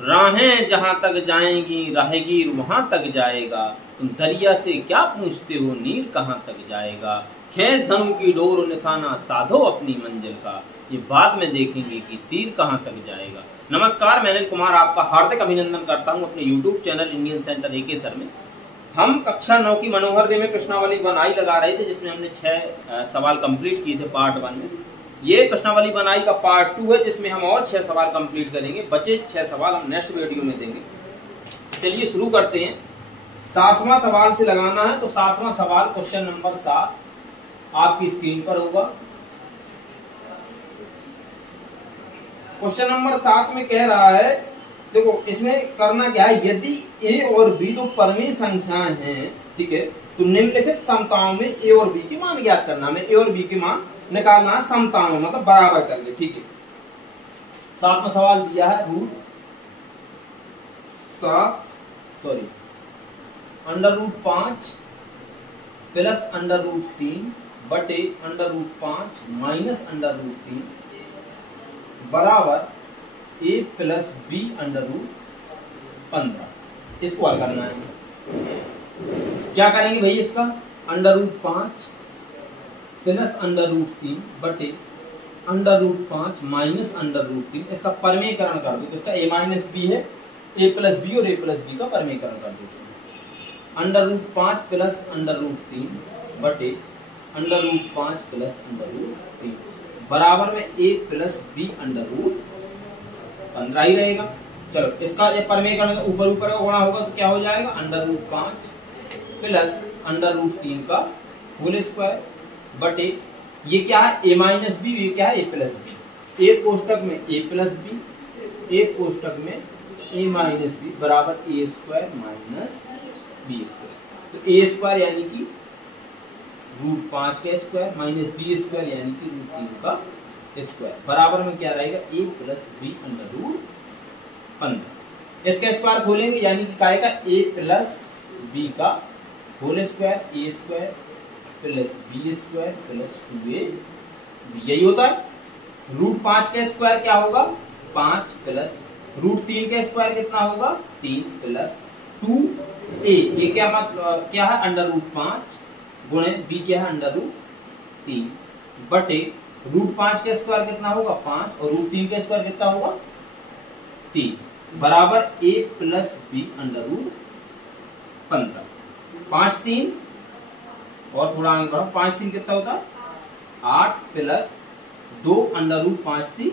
राहें जहां तक जाएंगी राहगीर वहां तक जाएगा, तुम दरिया से क्या पूछते हो नीर कहां तक जाएगा। खींच धनु की डोर निशाना साधो अपनी मंजिल का, ये बाद में देखेंगे कि तीर कहां तक जाएगा। नमस्कार, मैं अनिल कुमार आपका हार्दिक अभिनंदन करता हूं अपने YouTube चैनल इंडियन सेंटर एके सर में। हम कक्षा 9 की मनोहर दे में प्रश्नावली बनाई लगा रहे थे, जिसमें हमने 6 सवाल कंप्लीट किए थे पार्ट 1 में। ये प्रश्नावली बनाई का पार्ट 2 है, जिसमें हम और 6 सवाल कंप्लीट करेंगे। बचे 6 सवाल हम नेक्स्ट वीडियो में देंगे। चलिए शुरू करते हैं। 7वां सवाल से लगाना है, तो 7वां सवाल क्वेश्चन नंबर 7 आपकी स्क्रीन पर होगा। क्वेश्चन नंबर 7 में कह रहा है, देखो इसमें करना क्या है, यदि a और b दो परमीय संख्याएं हैं, ठीक है, तो निम्नलिखित समताओं में a और b के मान ज्ञात करना। हमें a और b के मान निकालना है समताओं में, मतलब बराबर करके, ठीक है। 7वां सवाल दिया है √5 प्लस √3 बटे √5 माइनस √3 बराबर a प्लस b √15। इसको हल करना है। क्या करेंगे भाई, इसका √5 प्लस √3 बटे √5 माइनस √3, इसका परमेयकरण कर दो। इसका a माइनस बी है, a प्लस बी और a प्लस बी का परमेयकरण कर दो। √5 प्लस √3 बटे √5 प्लस √3 बराबर में a प्लस बी √15 ही रहेगा। चलो इसका ये परमेयकरण ऊपर ऊपर का गुणा होगा तो क्या हो जाएगा, √5 प्लस √3 का होल स्क्वायर बटे ये क्या है a माइनस बी, ये क्या है a प्लस बी। एक कोष्टक में a प्लस बी, एक कोष्टक में a माइनस बी बराबर a square minus b square. तो a स्क्वायर यानी कि √5 का स्क्वायर माइनस बी स्क्वायर यानी कि √3 का स्क्वायर बराबर में क्या रहेगा, a प्लस बी √15। इसका स्क्वायर खोलेंगे यानी कि क्या आएगा, a प्लस बी का whole square, a square plus b square plus 2ab, यही होता है। √5 का स्क्वायर क्या होगा, 5 प्लस √3 का स्क्वायर कितना होगा, 3 प्लस 2a, ये क्या मतलब क्या है, √5 गुणे b क्या है, √3 बटे √5 का स्क्वायर कितना होगा, 5 और √3 का स्क्वायर कितना होगा, 3 बराबर a प्लस बी √15। 5 3 और थोड़ा आगे बढ़ो, 5 3 कितना होता है, 8 प्लस 2 √5 3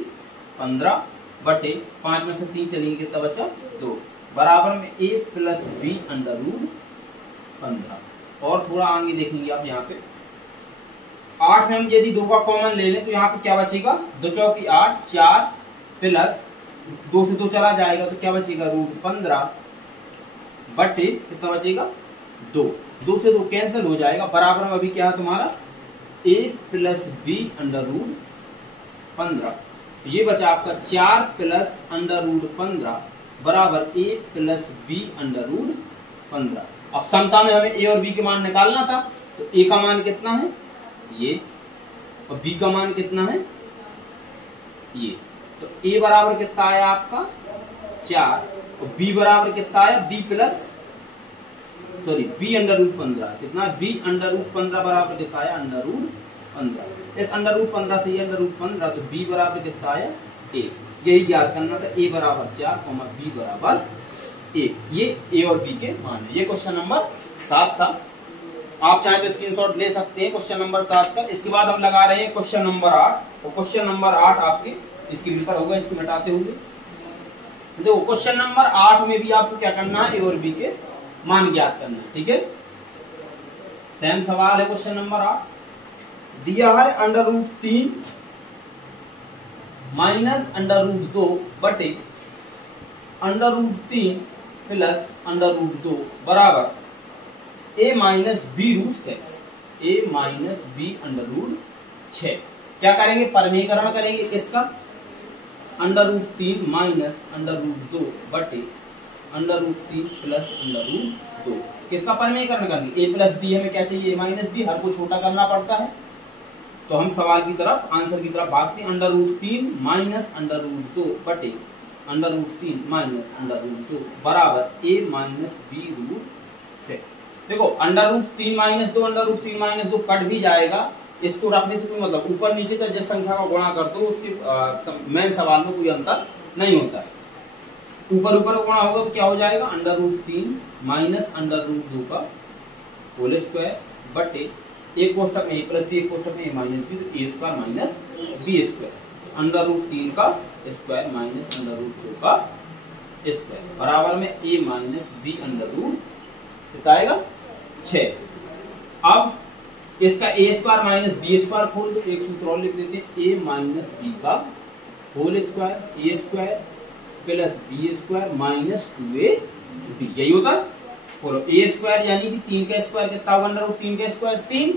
15 बटे 5 में से 3 चलेंगे कितना बचा, 2 बराबर में a प्लस बी √15। और थोड़ा आगे देखेंगे आप यहाँ पे 8 में हम यदि 2 का कॉमन ले लें तो यहाँ पे क्या बचेगा, 2 चौकी 8, 4 प्लस 2 से 2 चला जाएगा तो क्या बचेगा, √15 बटे कितना बचेगा, 2 से 2 कैंसिल हो जाएगा बराबर में अभी क्या है तुम्हारा, a प्लस बी √15। ये बचा आपका 4 प्लस √15 बराबर a प्लस बी √15। अब समता में हमें a और b के मान निकालना था, तो a का मान कितना है, ये, और b का मान कितना है, ये। तो a बराबर कितना आया आपका 4 और b बराबर कितना आया, b √15 कितना, b √15 बराबर कितना आया, √15। इस √15 से ये √15 तो b बराबर कितना आया, 1। यही याद करना था, a बराबर 4 b बराबर 1। ये a और b के मान है। ये क्वेश्चन नंबर 7 था। आप चाहे तो स्क्रीनशॉट ले सकते हैं क्वेश्चन नंबर 7 का। इसके बाद हम लगा रहे हैं क्वेश्चन नंबर 8, और क्वेश्चन नंबर 8 आपके स्क्रीन पर होगा, इसको मिटाते हुए। देखो क्वेश्चन नंबर 8 में भी आपको क्या करना है, a और b के मान ज्ञात करना है, ठीक है। सेम सवाल है क्वेश्चन नंबर 8। दिया है √3 माइनस √2 बटे √3 प्लस √2 बराबर a minus b √6, a minus b √6। क्या करेंगे, परमेयकरण करेंगे इसका, √3 माइनस √2 बटे √3 प्लस √2। किसका परमेयकरण करेंगे, a प्लस बी हमें क्या चाहिए, a माइनस बी, हर को छोटा करना पड़ता है। तो हम सवाल की तरफ, आंसर की तरफ भागते हैं। √3 माइनस √2 बटे under root 3 minus under root 2 बराबर a माइनस बी रूट 6। देखो under root 3 minus 2 under root 3 minus 2 cut भी जाएगा, इसको रखने से कोई मतलब ऊपर नीचे चाहे जिस संख्या का गुणा करते हो उसकी मेन सवाल में कोई अंतर नहीं होता है। ऊपर ऊपर गुणा होगा तो क्या हो जाएगा, under root 3 minus under root 2 का होल स्क्वायर बटे एक कोष्टक में a प्लस बी, एक कोष्टक में a माइनस बी, तो a square minus b square, under root 3 का स्क्वायर माइनस अंडर रूट 2 का स्क्वायर बराबर में a minus b under root कितना आएगा 6। अब इसका a square minus b square खोल दो, एक सूत्र और लिख देते हैं, a माइनस बी का whole square a square plus b square minus 2ab, यही होता है। बोलो a स्क्वायर यानी कि 3 का स्क्वायर कितना होगा, अंडर रूट 3 का स्क्वायर 3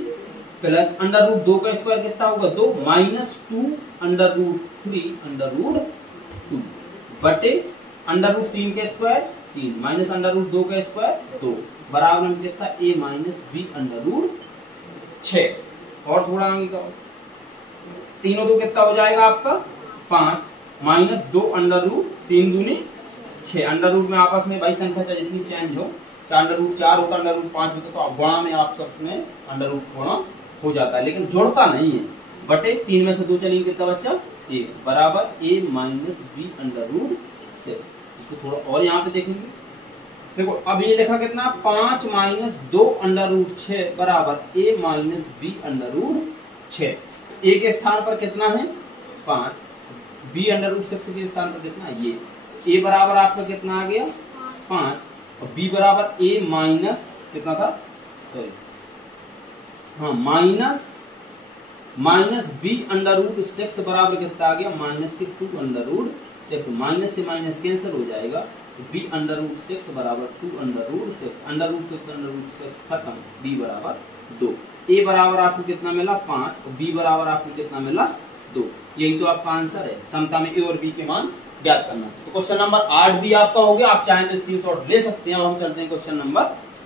प्लस अंडर रूट 2 का स्क्वायर कितना होगा 2 minus 2 under root 3 under root 2 बटे अंडर रूट 3 का स्क्वायर 3 माइनस अंडर रूट 2 का स्क्वायर 2 बराबर में कितना a minus b under root 6। और थोड़ा आगे का तीनों दो कितना हो जाएगा आपका 5 माइनस 2 अंडर रूट 3 दूनी 6। अंडर रूट में आपस में भाई संख्या चाहे जितनी चेंज हो, चाहे अंडर रूट 4 होता अंडर रूट 5 होता, तो आप गुणा में आप सब में अंडर रूट गुणा हो जाता है, लेकिन जोड़ता नहीं है। बटे 3 में से 2 चलेंगे कितना बच्चा 1 बराबर a minus b under root 6। इसको थोड़ा और यहाँ पे देखेंगे, देखो अब ये लिखा कितना 5 माइनस 2 अंडर रूट 6 बराबर a minus b under root 6। a के स्थान पर कितना है 5, b अंडर रूट 6 के स्थान पर कितना ये, a बराबर आपका कितना आ गया 5 और b बराबर a माइनस कितना था, सॉरी हाँ माइनस बी अंडर रूट 6 बराबर कितना आ गया माइनस के 2 अंडर रूट 6, माइनस से माइनस कैंसिल हो जाएगा, b अंडर रूट 6 बराबर 2 अंडर रूट 6 अंडर रूट 6 खत्म, b बराबर 2। a बराबर आपको कितना मिला 5 और b बराबर आपको कितना मिला 2। यही तो आपका आंसर है, समता में a और b के मान ज्ञात करना। तो क्वेश्चन नंबर 8 भी आपका हो गया, आप चाहें तो स्क्रीनशॉट ले सकते हैं। अब हम चलते हैं क्वेश्चन नंबर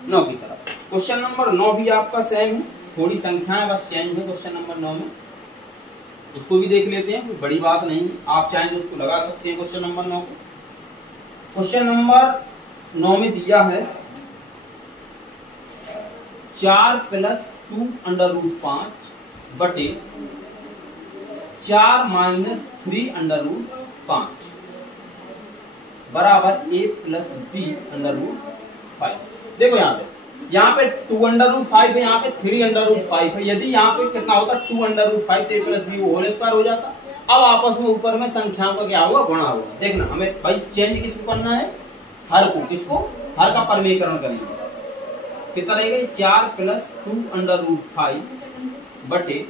9 की तरफ। क्वेश्चन नंबर 9 भी आपका सेम है, थोड़ी संख्याएं बस चेंज है क्वेश्चन नंबर 9 में, उसको भी देख लेते हैं, कोई बड़ी बात नहीं, आप चाहें तो उसको लगा सकते हैं क्वेश्चन नंबर 9 को। क्वेश्चन नंबर 9 में दिया है 4 प्लस 2 अंडर रूट 5 बटे 4 माइनस 3 अंडर रूट 5 बराबर a plus b under root 5। देखो यहाँ पे 2 अंडर रूट 5 है, यहाँ पे 3 अंडर रूट 5 है। यदि यहाँ पे कितना होता 2 अंडर रूट 5 तो a plus b whole square हो जाता। अब आपस में ऊपर में संख्याओं का क्या होगा गुणा होगा। देखना हमें भाई चेंज किसको करना है, हर को, किसको, हर का परमीकरण करेंगे। कितना रहेगा 4 प्लस 2 अंडर रूट 5 बटे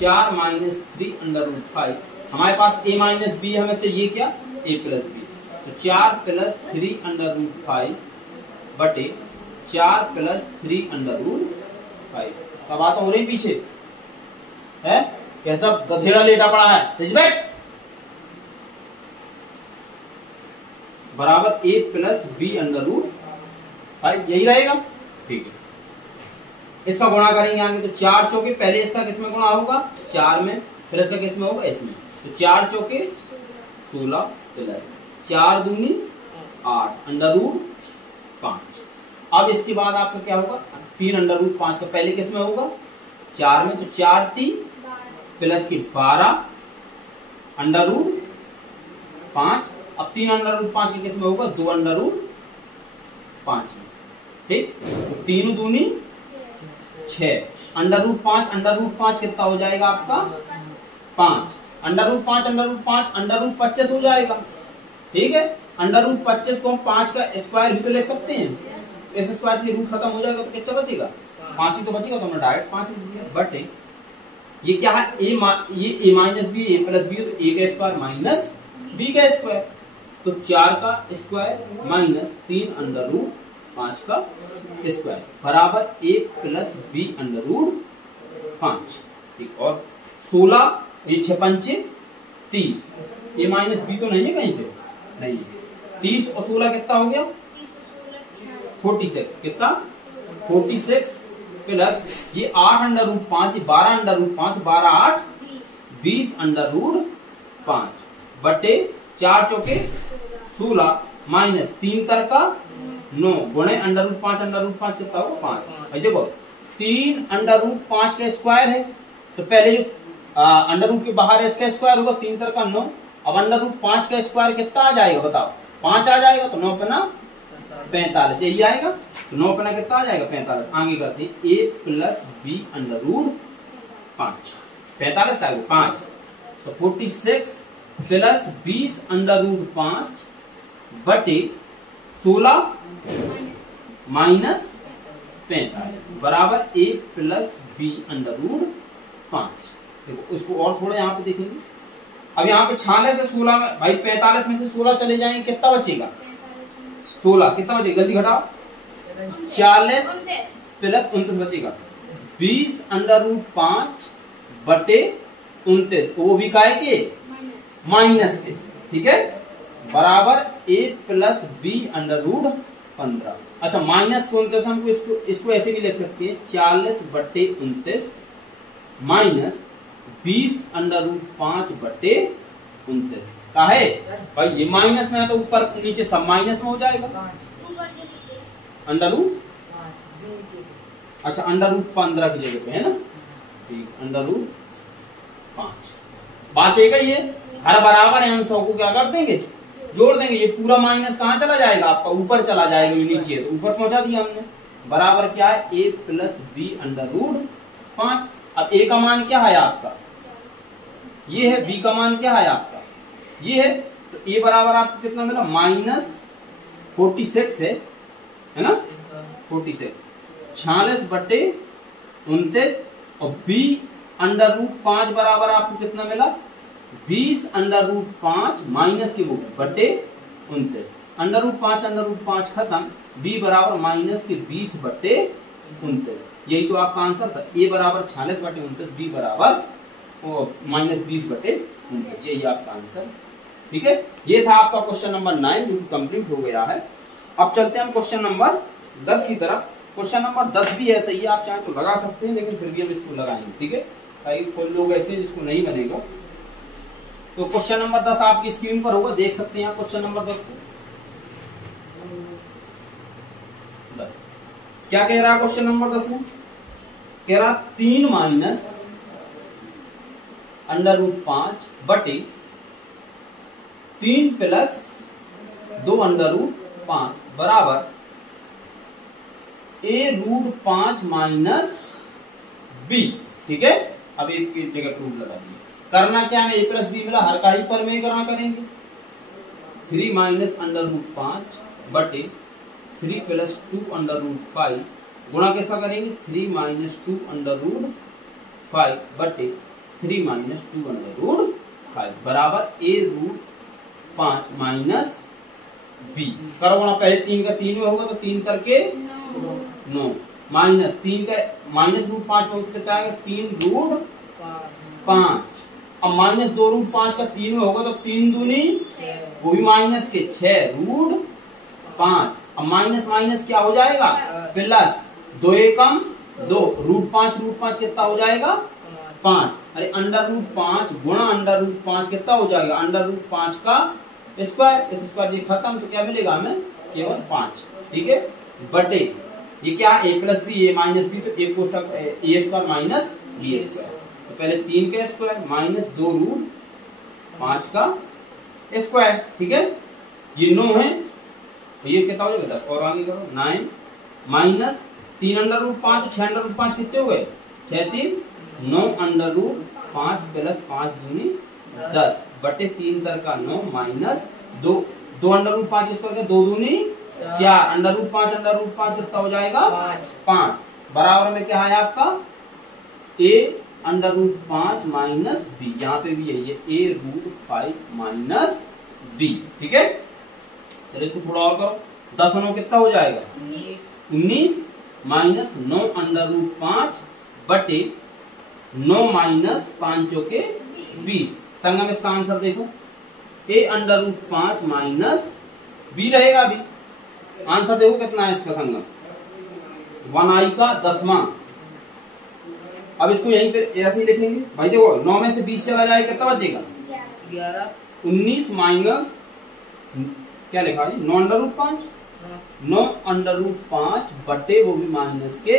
4 माइनस 3 अंडर रूट 5। हमारे पास a माइनस बी, हमें चाहिए क्या a प्लस बी, तो 4 प्लस 3 अंडर रूट 5 बटे 4 प्लस 3 अंडर रूट 5। अब आता हो रही पीछे है, कैसा गधेड़ा लेटा पड़ा है, रिस्पेक्ट बराबर a plus b under root 5, यही रहेगा। ठीक है, इसका गुणा करेंगे आगे, तो 4 चौके, पहले इसका किसमें गुणा होगा 4 में, फिर इसका किसमें होगा इसमें, तो 4 चौके 16 प्लस 4 दूनी 8 अंडर रूट 5। अब इसके बाद आपका क्या होगा 3 अंडर रूट 5 का पहले किसमें होगा 4 में, तो 4 3 प्लस की 12 अंडर रूट 5। अब 3 अंडर रूट 5 के किसमें होगा 2 अंडर रूट 5 में। ठीक, तो 3 दूनी 6 अंडर रूट 5 कितना हो जाएगा आपका 5 अंडर रूट 5 अंडर रूट 25 हो जाएगा। ठीक है, अंडर रूट 25 को हम 5 का स्क्वायर भी तो लिख सकते हैं, इस स्क्वायर से रूट खत्म हो जाएगा तो कितना बचेगा 5 ही तो बचेगा, तो हमने डायरेक्ट 5 लिख दिया। बट ये क्या है ये a minus b a plus b, तो a का स्क्वायर माइनस b का स्क्वायर, तो 4 का स्क्वायर माइनस 3 अंडर रूट 5 का स्क्वायर बराबर a plus b under root 5। ठीक, और 16 ये 6 पंचे 30, a माइनस बी तो नहीं है कहीं पे, नहीं, 30 और 16 कितना हो गया 46, कितना 46 प्लस ये 8 under root 5, 12 under root 5, 12 8 20 under root 5 बटे 4 चौके 16 माइनस 3 तरका 9 गुणे √5 कितना होगा 5। भाई देखो 3 √5 का स्क्वायर है, तो पहले जो अंडर रूट के बाहर है इसका स्क्वायर होगा 3 तरका 9। अब √5 का स्क्वायर कितना आ जाएगा बताओ 5 आ जाएगा, तो 9 पना 45 यही आएगा, तो 9 पना कितना आ जाएगा 45। आगे करते हैं a + b √5 45 का आएगा 5, तो 46 + 20 √5 बटे 16 माइनस 45 बराबर a + b √5। देखो उसको और थोड़ा यहाँ पे देखेंगे। अब यहाँ पे 46 से 16 में भाई 45 में से 16 चले जाएंगे कितना बचेगा 16 कितना बचेगा जल्दी घटाओ 40 + 29 बचेगा 20 √5 बटे 29, वो भी काय के माइनस के, ठीक है, बराबर a + b √15। अच्छा माइनस के 29 हमको इसको ऐसे भी लिख सकते हैं 40 बटे 29 माइनस 20 √5 बटे 29 का है भाई, ये माइनस में है तो ऊपर नीचे सब माइनस में हो जाएगा अंडर रूट। अच्छा √15 की जगह पे है ना, ठीक √5। बात एक ही है, हर बराबर है 100 को क्या कर देंगे जोड़ देंगे, ये पूरा माइनस कहाँ चला जाएगा आपका ऊपर चला जाएगा, ये नीचे तो ऊपर पहुंचा दिया हमने। बराबर क्या है a + b √5। अब a का मान क्या है आपका ये है, b का मान क्या है आपका ये है, तो a बराबर आपको कितना मिला -46 है ना 46 46 बटे 29 और b √5 बराबर आपको कितना मिला 20 √5 माइनस के बुक बटे 29 √5 खत्म, b बराबर माइनस के 20 बटे 29, यही तो आपका आंसर था। a बराबर 46 बटे 29, b बराबर -20 बटे 29, यही आपका आंसर, ठीक है। ये था आपका क्वेश्चन नंबर 9 जो कंप्लीट हो गया है। अब चलते हैं हम क्वेश्चन नंबर 10 की तरफ। क्वेश्चन नंबर 10 भी ऐसा ही है, आप चाहे तो लगा सकते हैं, लेकिन फिर भी हम इसको लगाएंगे, ठीक है, कई कोई लोग ऐसे जिसको नहीं बनेगा। तो क्वेश्चन नंबर 10 आपकी स्क्रीन पर होगा, देख सकते हैं आप क्वेश्चन नंबर 10 को। क्या कह रहा है क्वेश्चन नंबर 10 में, कह रहा 3 माइनस √5 बटे 3 + 2 √5 बराबर a √5 माइनस b, ठीक है। अब एक की जगह प्रूफ लगा दिया। करना क्या है, a + b मिला, हर का ही पर में करना करेंगे 3 माइनस √5 बटे 3 + 2 √5 गुणा किसका करेंगे 3 माइनस 2 √5 बटे 3 माइनस 2 √5 बराबर a √5 माइनस b। करो गुणा, पहले 3 का 3 में होगा तो 3 करके 9 माइनस 3 का माइनस √5 में कितना आएगा 3 √5। अब माइनस 2 √5 का 3 में होगा तो 3 दूनी वो भी माइनस के 6 √5। अब माइनस माइनस क्या हो जाएगा प्लस, 2 एकम 2 √5 कितना हो जाएगा 5। अरे √5 गुणा √5 कितना हो जाएगा √5 का स्क्वायर, इस स्क्वायर ये खत्म, तो क्या मिलेगा हमें केवल 5, ठीक है, बटे ये क्या a + b a minus b, तो a कोष्टक a² माइनस b², तो पहले 3 का स्क्वायर माइनस 2 √5 का स्क्वायर, ठीक है, ये 9 है, तो ये कितना हो जाएगा 10 और आगे करो 9 माइनस 3 √5 तो 6 √5 कितने हो गए 6 3 9 √5 + 5 दूनी 10 बटे 3 तर का 9 माइनस 2 √5 स्क्वायर का 2 दूनी 4 √5 कितना हो जाएगा 5 बराबर में क्या है आपका a √5 माइनस b, यहाँ पे भी यही है a √5 माइनस b, ठीक है। चलिए इसको थोड़ा और करो, 10 9 कितना हो जाएगा 19 माइनस 9 √5 बटे 9 माइनस 5 चौके 20। संगम इसका आंसर देखो a √5 माइनस b रहेगा, अभी आंसर देखो कितना है इसका संगम 1i का 10वां। अब इसको यहीं पे ऐसे ही लिखेंगे भाई, देखो 9 में से 20 चला जाए कितना बचेगा 11, 19 माइनस क्या लिखा है 9 अंडर रूट 5, 9 अंडर रूट 5 बटे वो भी माइनस के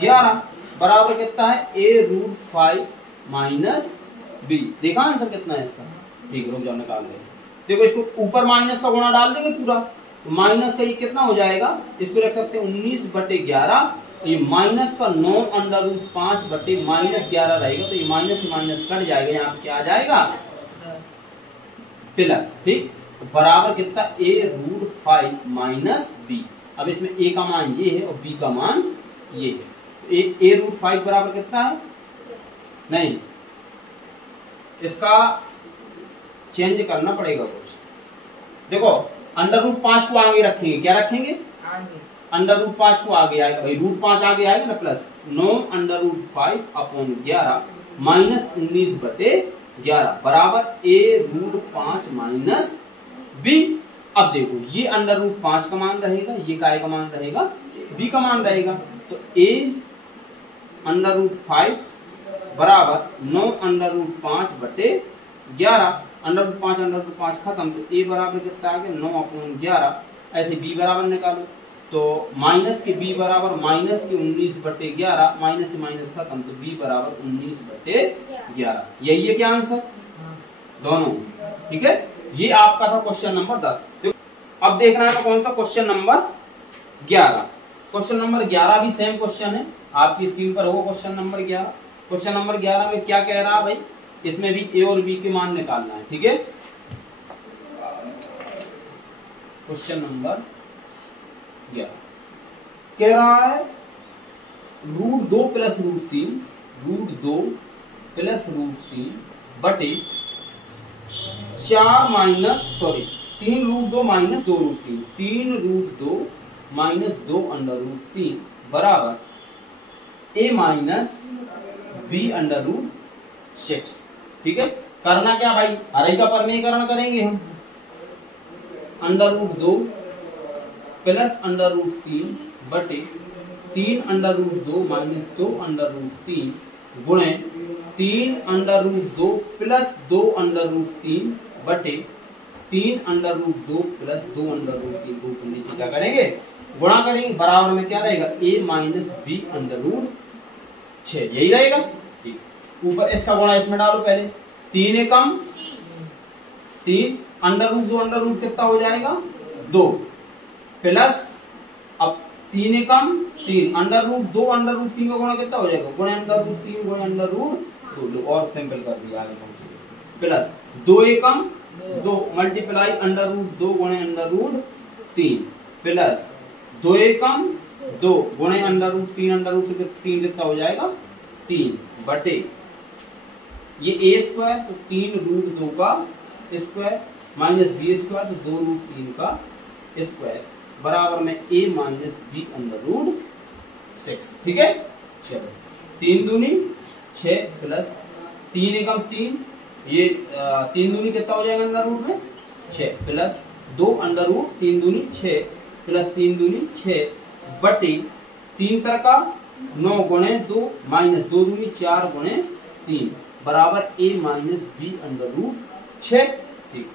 11 बराबर कितना है a रूट 5 माइनस b। देखा आंसर कितना है इसका? ठीक, रुक जाओ निकाल देंगे। देखो इसको ऊपर माइनस का गुणा डाल देंगे पूरा, तो माइनस का ये कितना हो जाएगा, इसको लिख सकते हैं 19 बटे 11, ये माइनस का 9 अंडर रूट 5 बटे माइनस 11 रहेगा, तो ये माइनस से माइनस कट जाएगा, यहाँ पे क्या आ जाएगा प्लस। ठीक, बराबर कितना a रूट 5 माइनस b। अब इसमें a का मान ये है और b का मान ये है, तो a रूट 5 बराबर कितना है, नहीं इसका चेंज करना पड़ेगा कुछ। देखो अंडर रूट 5 को आगे रखेंगे, क्या रखेंगे अंडर रूट 5 को आगे आएगा, भाई रूट 5 आगे आएगा ना, plus 9 under root 5 upon 11 minus 19 बटे 11 बराबर a रूट 5 माइनस b। अब देखो ये अंडर रूट 5 का मान रहेगा, ये काय का मान रहेगा, b का मान रहेगा, तो a अंडर रूट 5 बराबर 9 अंडर रूट 5 बटे 11, अंडर रूट 5 खत्म, तो a बराबर कितना आ गया 9 अपॉन 11। ऐसे b बराबर निकालो, तो माइनस के b बराबर माइनस के 19 बटे 11, माइनस से माइनस खत्म, तो b बराबर 19 बटे 11। यही है क्या आंसर दोनों? ठीक है, ये आपका था क्वेश्चन नंबर 10। अब देखना है कौन सा क्वेश्चन नंबर 11। क्वेश्चन नंबर 11 भी सेम क्वेश्चन है, आपकी स्क्रीन पर होगा क्वेश्चन नंबर 11। क्वेश्चन नंबर 11 में क्या कह रहा है भाई, इसमें भी a और b के मान निकालना है। ठीक है, क्वेश्चन नंबर 11 कह रहा है root 2 plus root 3, root 2 plus root 3 बटे 4 minus 3 root 2 minus 2 root 3, 3 root 2 minus 2 under root 3 बराबर a minus b under root 6। ठीक है, करना क्या भाई, हर का परमेयकरण करेंगे हम, under root 2 plus under root 3 बटे 3 under root 2 minus 2 under root 3 गुणे 3 under root 2 plus 2 under root 3 बटे 3 under root 2 plus 2 under root 3 को नीचे क्या करेंगे गुणा करेंगे, बराबर में क्या रहेगा a minus b under root 6, यही रहेगा। ठीक, ऊपर इसका गुणा इसमें डालो पहले, 3 एकम 3 अंडर रूट 2 अंडर रूट कितना हो जाएगा 2 प्लस अब 3 एकम 3 अंडर रूट 2 अंडर रूट 3 का गुणा कितना हो जाएगा, गुणे अंडर रूट 3 गुणे अंडर रूट 2, और सिंपल कर दिया आगे पहुंचे, प्लस 2 एकम 2 मल्टीप्लाई अंडर रूट 2 गुणे अंडर रूट 3 प्लस 2 एकम 2 गुणे अंडर रूट 3 अंडर रूट 3 कितना हो जाएगा 3 बटे ये a स्क्वायर, तो 3 रूट 2 का स्क्वायर माइनस b स्क्वायर, तो 2 रूट 3 का स्क्वायर बराबर में a minus b under root 6। ठीक है, चलो 3 दूनी 6 प्लस 3 एकम 3, ये 3 दूनी कितना हो जाएगा अंडर रूट में 6 प्लस 2 अंडर रूट 3 दूनी 6 प्लस 3 दूनी 6 बटे 3 तरका 9 गुणे 2 माइनस 2 दूनी 4 गुणे 3 बराबर a minus b under root 6। ठीक,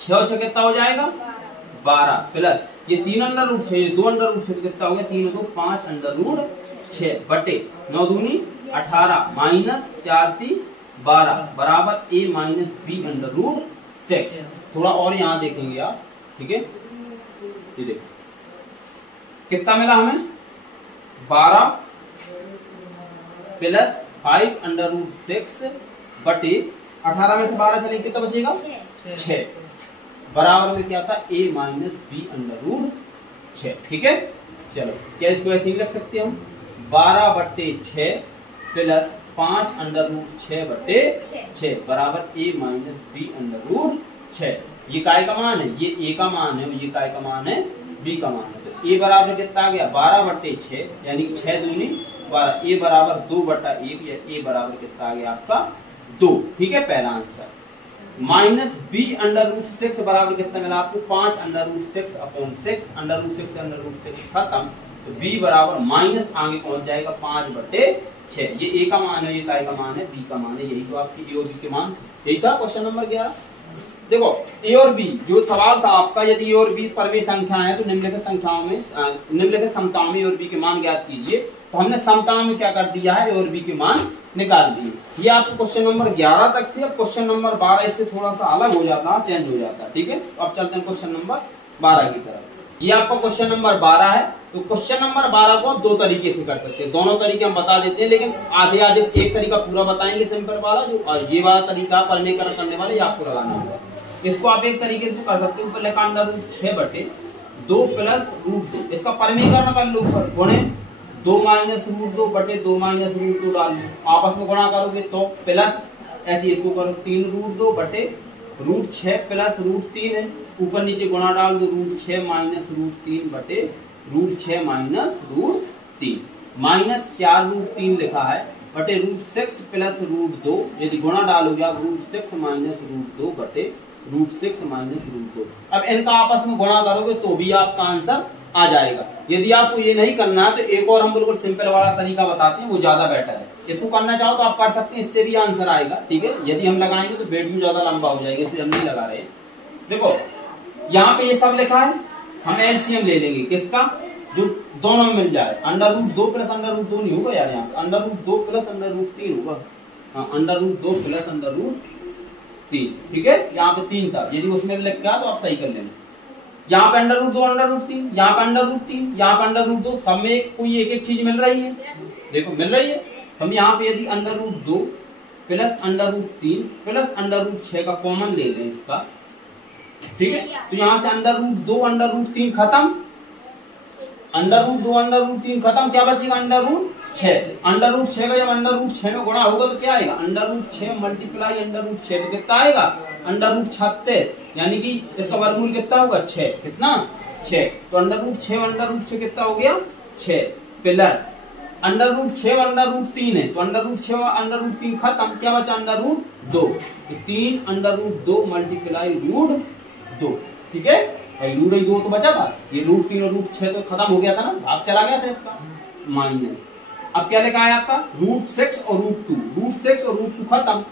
6 और 6 कितना हो जाएगा 12 प्लस ये 3 अंडर रूट 6, ये 2 अंडर रूट 6 कितना हो गया 3 2 5 अंडर रूट 6 बटे 9 दूनी 18 माइनस 4 3 12 बराबर a minus b under root 6। थोड़ा और यहाँ देखेंगे आप। ठीक है, ये देखो कितना मिला हमें 12 प्लस 5 अंडर रूट 6 बटे 18 में से 12 चले कितना बचेगा 6 बराबर में क्या था a minus b under root 6। ठीक है, चलो क्या इसको ऐसे ही रख सकते हम 12 बटे 6 प्लस 5 अंडर रूट 6 बटे 6 बराबर a minus b under root 6। ये काय का मान है, ये a का मान है, ये काय का मान है b का मान है, तो a बराबर कितना आ गया 12 बटे 6 यानी 6 दूनी 12, a बराबर 2 बटा 1 या a बराबर कितना आ गया आपका 2। ठीक है, पहला answer. Minus b under root 6 बराबर कितना मिला आपको 5 under root 6 upon 6, under root 6 under root 6 खत्म, तो b बराबर माइनस आगे पहुंच जाएगा 5 बटे 6। ये a का मान है, ये काय का मान है, b का मान है, यही तो आपकी a और b के मान। यही था क्वेश्चन नंबर 11। देखो ए और बी जो सवाल था आपका, यदि ए और बी परमेय संख्या है तो निम्नलिखित संख्याओं में निम्नलिखित समताओं में ए और बी के मान ज्ञात कीजिए। तो हमने समताओं में क्या कर दिया है, ए और बी के मान निकाल दिए। ये आपको क्वेश्चन नंबर 11 तक थी। अब क्वेश्चन नंबर 12 इससे थोड़ा सा अलग हो जाता है, चेंज हो जाता है। ठीक है, तो अब चलते हैं क्वेश्चन नंबर 12 की तरफ। ये आपका क्वेश्चन नंबर 12 है। तो क्वेश्चन नंबर 12 को आप दो तरीके से कर सकते हैं, दोनों तरीके हम बता देते हैं, लेकिन आधे आधे एक तरीका पूरा बताएंगे सिंपल वाला, जो ये वाला तरीका परमेयकरण करने वाले ये आपको लगाना होगा। इसको आप एक तरीके से कर सकते हो, ऊपर लिखा √6/2 प्लस √2, इसका परमेयकरण कर लो, ऊपर गुणे 2 माइनस √2/2 माइनस √2 डाल लो, आपस में गुणा करोगे तो प्लस, ऐसे इसको करो 3√2/√6 प्लस √3 है, ऊपर नीचे गुणा डाल दो, √6 माइनस √3/√6 माइनस √3, माइनस 4√3 लिखा है बटे √6 प्लस √2, यदि गुणा डालोगे आप √6 माइनस √2/√6 माइनस √2। अब इनका आपस में गुणा करोगे तो भी आपका आंसर आ जाएगा। यदि आपको ये नहीं करना है तो एक और हम बिल्कुल सिंपल वाला तरीका बताते हैं, वो ज्यादा बेटर है। इसको करना चाहो तो आप कर सकते हैं, इससे भी आंसर आएगा। ठीक है, यदि हम लगाएंगे तो वीडियो ज्यादा लंबा हो जाएगा, इसलिए हम नहीं लगा रहे। देखो यहाँ पे ये सब लिखा है, हम एलसीएम ले लेंगे किसका, जो दोनों में मिल जाए। √2 प्लस √2 नहीं होगा यार, यहाँ √2 प्लस √3 होगा। हाँ, √2 प्लस √3। ठीक है, यहाँ पे 3 था, यदि उसमें भी लिख गया तो आप सही कर लेना। यहाँ पे √2 √3, यहाँ पे √3, यहाँ पे √2, सब में कोई एक एक चीज मिल रही है, देखो मिल रही है। हम यहाँ पे यदि √2 प्लस √3 प्लस √6 का कॉमन ले लें इसका, ठीक है, तो यहाँ से √2 √3 खत्म, √2 √3 खत्म, क्या बचेगा √6। √6 का जब √6 में गुणा होगा तो क्या आएगा, √6 मल्टीप्लाई √6 तो कितना आएगा, √36, यानी कि इसका वर्गमूल कितना होगा 6, कितना 6, तो √6 कितना हो गया 6, प्लस √6 √3 है, तो √6 √3 खत्म, क्या बचा √2, तो 3 √2 मल्टीप्लाई √2। ठीक है भाई, √2 तो बचा था, ये √3 और √6 तो खत्म हो गया था ना, भाग चला गया था इसका, माइनस। अब क्या लिखा है आपका √6 और √2, √6 और √2 खत्म,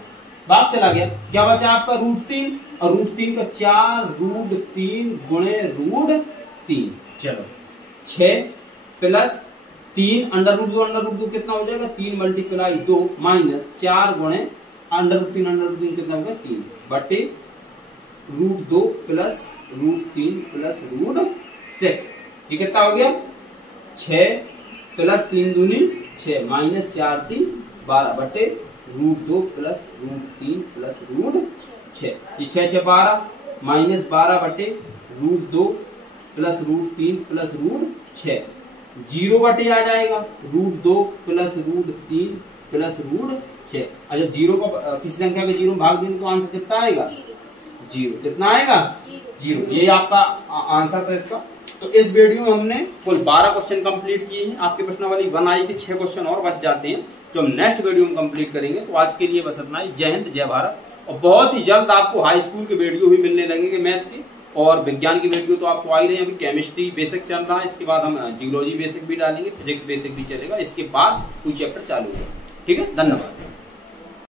भाग चला गया, क्या बचा आपका √3 और √3 का 4 √3 गुणे √3, चलो 6 प्लस 3 √2 कितना हो जाएगा 3 मल्टीप्लाई 2 माइनस 4 गुणे √3 कितना होगा 3 बटे √2 प्लस √3 प्लस √6, ये कितना हो गया 6 प्लस 3 दूनी 6 माइनस 4 3 12 बटे √2 प्लस √3 प्लस √6, ये 6 6 12 माइनस 12 बटे √2 प्लस √3 प्लस √6, 0 बटे आ जाएगा √2 प्लस √3 प्लस √6। अच्छा, 0 को किसी संख्या के 0 में भाग देंगे तो आंसर कितना आएगा 0, कितना आएगा 0। ये आपका आंसर था इसका। तो इस वीडियो में हमने कुल 12 क्वेश्चन कंप्लीट किए हैं। आपके प्रश्नावली 1 आई के 6 क्वेश्चन और बच जाते हैं जो हम नेक्स्ट वीडियो में कंप्लीट करेंगे। तो आज के लिए बस इतना ही। जय हिंद, जय भारत। और बहुत ही जल्द आपको हाई स्कूल के वीडियो भी मिलने लगेंगे, मैथ के और विज्ञान की वीडियो तो आपको आ ही रही है। अभी केमिस्ट्री बेसिक चल रहा है, इसके बाद हम जियोलॉजी बेसिक भी डालेंगे, फिजिक्स बेसिक भी चलेगा, इसके बाद कोई चैप्टर चालू होगा। ठीक है, धन्यवाद।